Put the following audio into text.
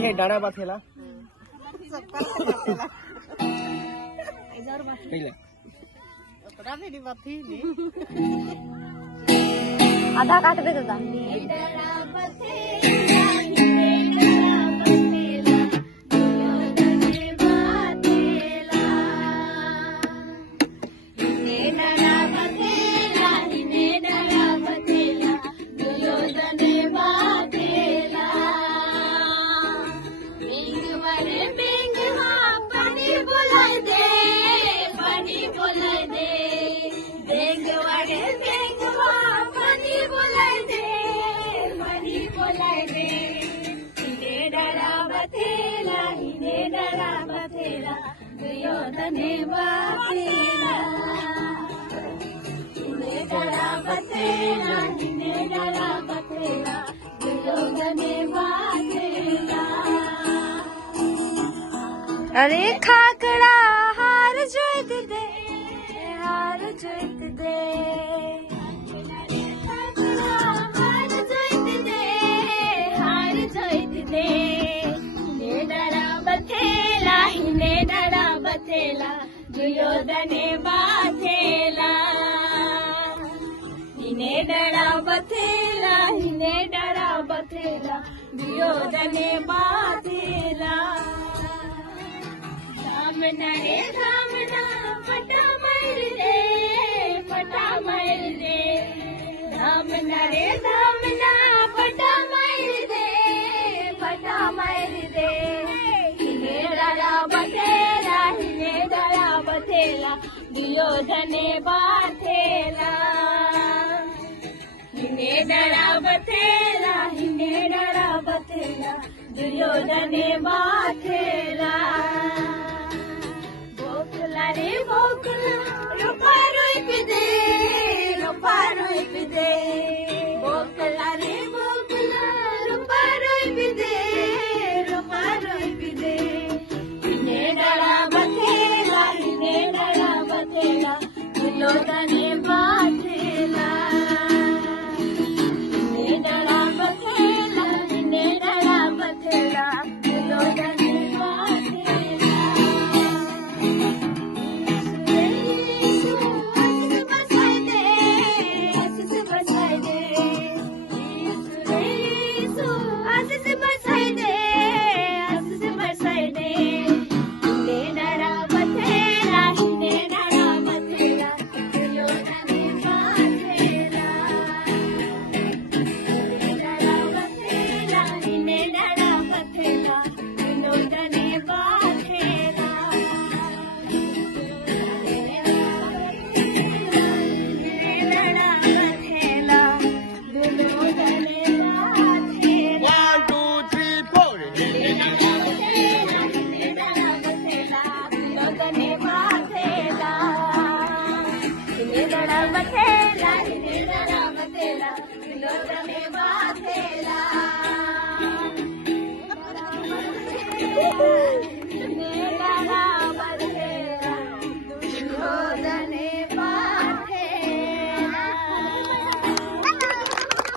हे डाणा बाथेला आधा काट दे दादा अरे खाकड़ा हार जोत दे हार जोत दे हार जोत दे हार जोत दे हिने डरा बथेला हिने डरा बथेला दुर्योधने बाथेला हिने डरा बथेला हिने डरा बथेला दुर्योधने बाथेला धामना रे धामना पटा मार रे पटा मार रे धामना रे धामना पटा मार रे पटा मार रे हिने डरा बथेला हिने डरा बथेला दुर्योधने बाथेला हिने डरा बथेला हिने डरा बथेला दुर्योधने बाथेला रे बोकला रूपा रोप दे बोकला रे बोकला रूपा रोप दे हिने डरा बथेला हिने डरा बथेला दुर्योधने बाथेला हिने डरा बथेला हिने डरा बथेला दुर्योधने